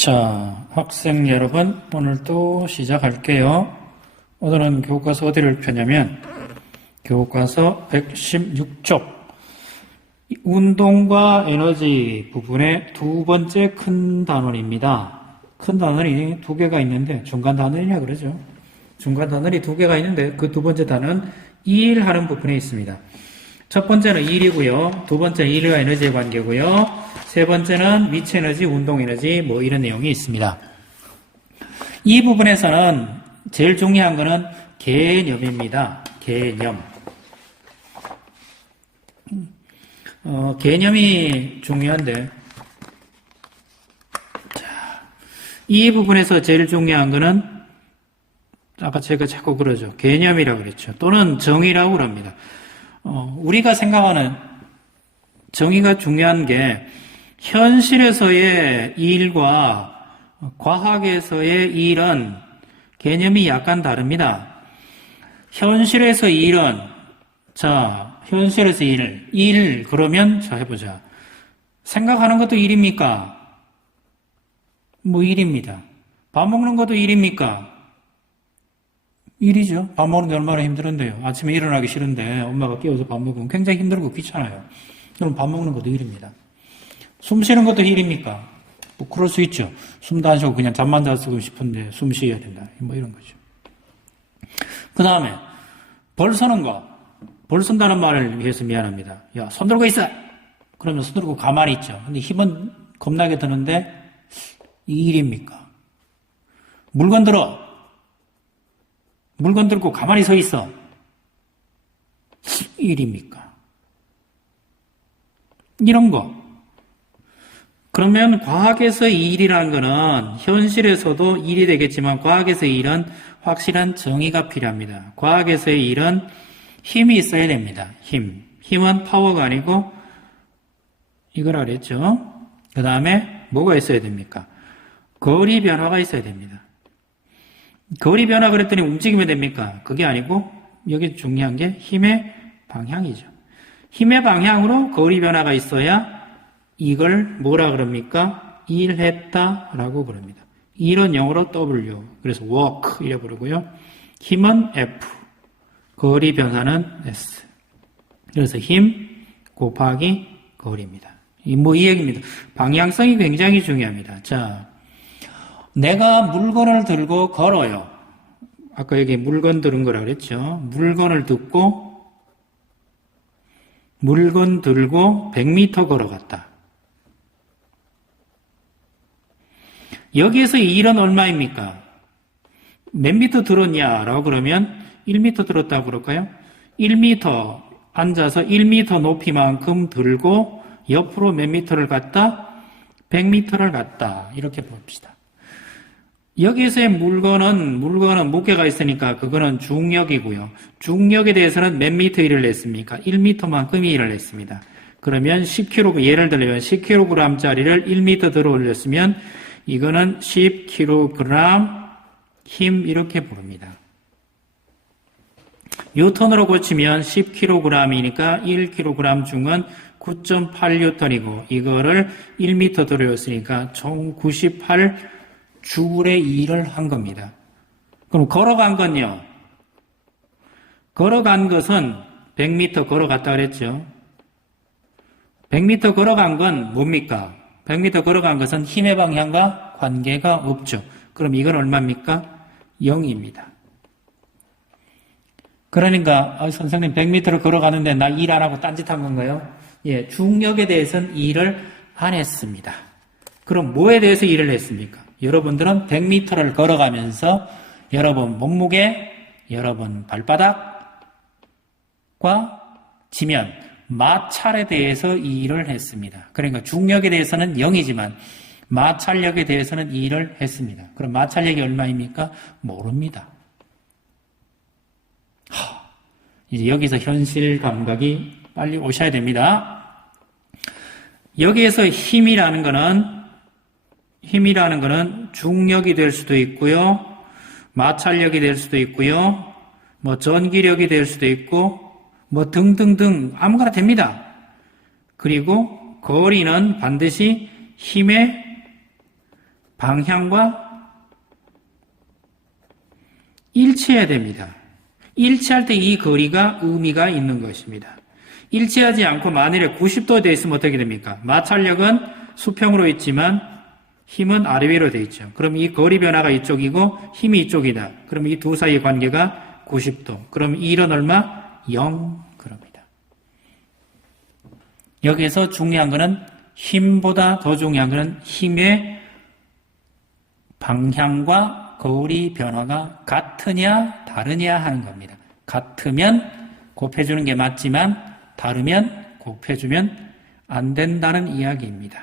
자, 학생 여러분, 오늘 또 시작할게요. 오늘은 교과서 어디를 펴냐면, 교과서 116쪽, 운동과 에너지 부분의 두 번째 큰 단원입니다. 큰 단원이 두 개가 있는데, 중간 단원이라 그러죠. 중간 단원이 두 개가 있는데, 그 두 번째 단원, 일하는 부분에 있습니다. 첫 번째는 일이고요. 두 번째는 일과 에너지의 관계고요. 세 번째는 위치 에너지, 운동 에너지, 뭐 이런 내용이 있습니다. 이 부분에서는 제일 중요한 거는 개념입니다. 개념. 개념이 중요한데, 자, 이 부분에서 제일 중요한 거는 아까 제가 자꾸 그러죠. 개념이라고 그랬죠. 또는 정의라고 그럽니다. 우리가 생각하는 정의가 중요한 게 현실에서의 일과 과학에서의 일은 개념이 약간 다릅니다. 현실에서 일은, 자, 현실에서 일, 그러면, 자, 해보자. 생각하는 것도 일입니까? 뭐 일입니다. 밥 먹는 것도 일입니까? 일이죠. 밥 먹는 게 얼마나 힘들은데요. 아침에 일어나기 싫은데 엄마가 깨워서 밥 먹으면 굉장히 힘들고 귀찮아요. 그럼 밥 먹는 것도 일입니다. 숨 쉬는 것도 일입니까? 뭐 그럴 수 있죠. 숨도 안 쉬고 그냥 잠만 자고 싶은데 숨 쉬어야 된다. 뭐 이런 거죠. 그 다음에 벌 서는 거. 벌 선다는 말을 위해서 미안합니다. 야, 손 들고 있어! 그러면 손 들고 가만히 있죠. 근데 힘은 겁나게 드는데 이 일입니까? 물건 들어. 물건 들고 가만히 서 있어. 일입니까? 이런 거. 그러면 과학에서의 일이라는 거는 현실에서도 일이 되겠지만 과학에서의 일은 확실한 정의가 필요합니다. 과학에서의 일은 힘이 있어야 됩니다. 힘. 힘은 파워가 아니고 이걸 알았죠? 그 다음에 뭐가 있어야 됩니까? 거리 변화가 있어야 됩니다. 거리 변화 그랬더니 움직이면 됩니까? 그게 아니고 여기 중요한 게 힘의 방향이죠. 힘의 방향으로 거리 변화가 있어야 이걸 뭐라 그럽니까? 일했다라고 그럽니다. 일은 영어로 W, 그래서 walk 이래 부르고요. 힘은 F, 거리 변화는 S. 그래서 힘 곱하기 거리입니다. 이 얘기입니다. 방향성이 굉장히 중요합니다. 자, 내가 물건을 들고 걸어요. 아까 여기 물건 들은 거라 그랬죠. 물건을 듣고 물건 들고 100m 걸어갔다. 여기에서 이 일은 얼마입니까? 몇 미터 들었냐라고 그러면 1m 들었다고 그럴까요? 1m 앉아서 1m 높이만큼 들고 옆으로 몇 미터를 갔다? 100m를 갔다. 이렇게 봅시다. 여기에서의 물건은 무게가 있으니까 그거는 중력이고요. 중력에 대해서는 몇 미터 일을 했습니까? 1m만큼 일을 했습니다. 그러면 10kg, 예를 들면 10kg짜리를 1m 들어 올렸으면 이거는 10kg 힘 이렇게 부릅니다. 뉴턴으로 고치면 10kg이니까 1kg 중은 9.8뉴턴이고 이거를 1m 들어올렸으니까 총 98줄의 일을 한 겁니다. 그럼 걸어간 건요? 걸어간 것은 100m 걸어갔다 그랬죠? 100m 걸어간 건 뭡니까? 100m 걸어간 것은 힘의 방향과 관계가 없죠. 그럼 이건 얼마입니까? 0입니다. 그러니까 선생님 100m를 걸어가는데 나 일 안 하고 딴짓한 건가요? 예, 중력에 대해서는 일을 안 했습니다. 그럼 뭐에 대해서 일을 했습니까? 여러분들은 100m를 걸어가면서 여러분 몸무게, 여러분 발바닥과 지면, 마찰에 대해서 이 일을 했습니다. 그러니까 중력에 대해서는 0이지만 마찰력에 대해서는 이 일을 했습니다. 그럼 마찰력이 얼마입니까? 모릅니다. 이제 여기서 현실 감각이 빨리 오셔야 됩니다. 여기에서 힘이라는 거는 중력이 될 수도 있고요. 마찰력이 될 수도 있고요. 뭐 전기력이 될 수도 있고 뭐 등등등 아무거나 됩니다. 그리고 거리는 반드시 힘의 방향과 일치해야 됩니다. 일치할 때 이 거리가 의미가 있는 것입니다. 일치하지 않고 만일에 90도 되어 있으면 어떻게 됩니까? 마찰력은 수평으로 있지만 힘은 아래 위로 되어 있죠. 그럼 이 거리 변화가 이쪽이고 힘이 이쪽이다. 그럼 이 두 사이의 관계가 90도. 그럼 1은 얼마? 0 그럽니다. 여기에서 중요한 것은 힘보다 더 중요한 것은 힘의 방향과 거리 변화가 같으냐 다르냐 하는 겁니다. 같으면 곱해주는 게 맞지만 다르면 곱해주면 안 된다는 이야기입니다.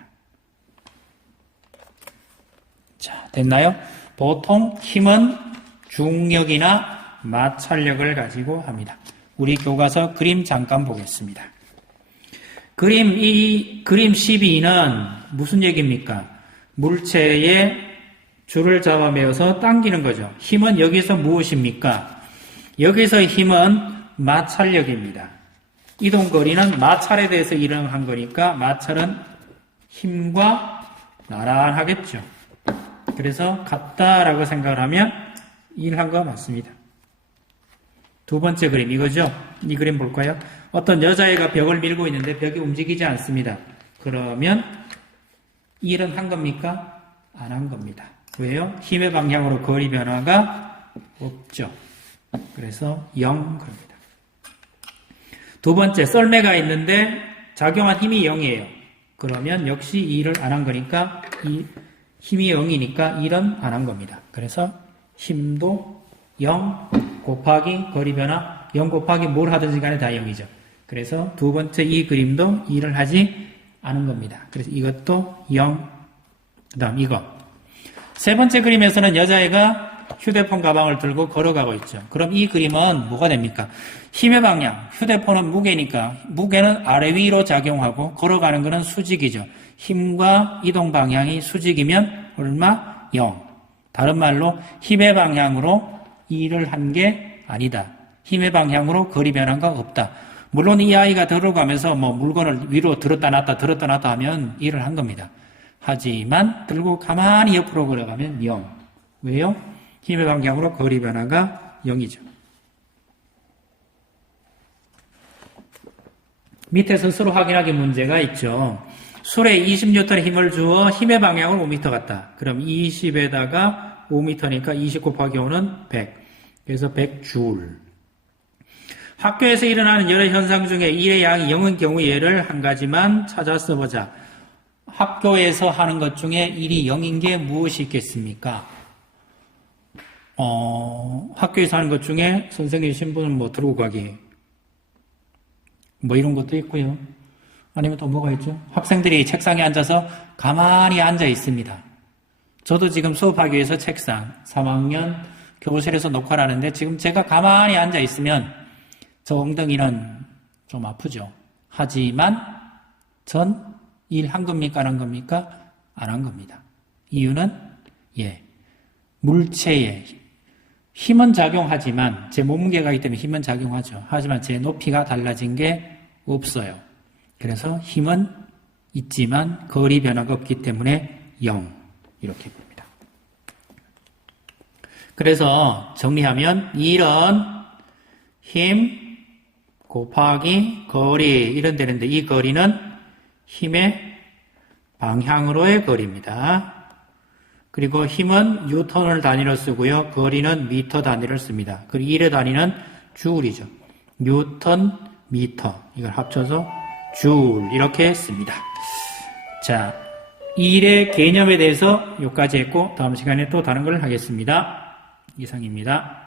자, 됐나요? 보통 힘은 중력이나 마찰력을 가지고 합니다. 우리 교과서 그림 잠깐 보겠습니다. 그림 12는 무슨 얘기입니까? 물체의 줄을 잡아 매어서 당기는 거죠. 힘은 여기서 무엇입니까? 여기서 힘은 마찰력입니다. 이동거리는 마찰에 대해서 일어난 거니까 마찰은 힘과 나란하겠죠. 그래서 같다라고 생각을 하면 일한 거 맞습니다. 두 번째 그림 이거죠? 이 그림 볼까요? 어떤 여자애가 벽을 밀고 있는데 벽이 움직이지 않습니다. 그러면 일은 한 겁니까? 안 한 겁니다. 왜요? 힘의 방향으로 거리 변화가 없죠. 그래서 0 그럽니다. 두 번째, 썰매가 있는데 작용한 힘이 0이에요. 그러면 역시 일을 안 한 거니까 힘이 0이니까 일은 안 한 겁니다. 그래서 힘도 0 곱하기 거리 변화 0 곱하기 뭘 하든지 간에 다 0이죠. 그래서 두 번째 이 그림도 일을 하지 않은 겁니다. 그래서 이것도 0 그 다음 이거 세 번째 그림에서는 여자애가 휴대폰 가방을 들고 걸어가고 있죠. 그럼 이 그림은 뭐가 됩니까? 힘의 방향, 휴대폰은 무게니까 무게는 아래 위로 작용하고 걸어가는 것은 수직이죠. 힘과 이동 방향이 수직이면 얼마? 0. 다른 말로 힘의 방향으로 일을 한 게 아니다. 힘의 방향으로 거리 변화가 없다. 물론 이 아이가 들어가면서 물건을 위로 들었다 놨다 하면 일을 한 겁니다. 하지만 들고 가만히 옆으로 걸어가면 0. 왜요? 힘의 방향으로 거리 변화가 0이죠. 밑에서 서로 확인하기 문제가 있죠. 술에 20N의 힘을 주어 힘의 방향으로 5m 갔다. 그럼 20에다가 5m니까 20 곱하기 5는 100. 그래서 100줄. 학교에서 일어나는 여러 현상 중에 일의 양이 0인 경우 예를 한 가지만 찾아 써보자. 학교에서 하는 것 중에 일이 0인 게 무엇이 있겠습니까? 학교에서 하는 것 중에 선생님 신분을 들고 가기. 이런 것도 있고요. 아니면 또 뭐가 있죠? 학생들이 책상에 앉아서 가만히 앉아 있습니다. 저도 지금 수업하기 위해서 책상, 3학년 교실에서 녹화를 하는데 지금 제가 가만히 앉아 있으면 저 엉덩이는 좀 아프죠. 하지만 전 일한 겁니까? 안 한 겁니까? 안 한 겁니다. 이유는 물체에 힘은 작용하지만 제 몸무게가 있기 때문에 힘은 작용하죠. 하지만 제 높이가 달라진 게 없어요. 그래서 힘은 있지만 거리 변화가 없기 때문에 0 이렇게 봅니다. 그래서 정리하면 일은 힘 곱하기 거리 이런 되는데 이 거리는 힘의 방향으로의 거리입니다. 그리고 힘은 뉴턴을 단위로 쓰고요. 거리는 미터 단위를 씁니다. 그리고 일의 단위는 줄이죠. 뉴턴, 미터 이걸 합쳐서 줄 이렇게 씁니다. 자, 일의 개념에 대해서 여기까지 했고 다음 시간에 또 다른 걸 하겠습니다. 이상입니다.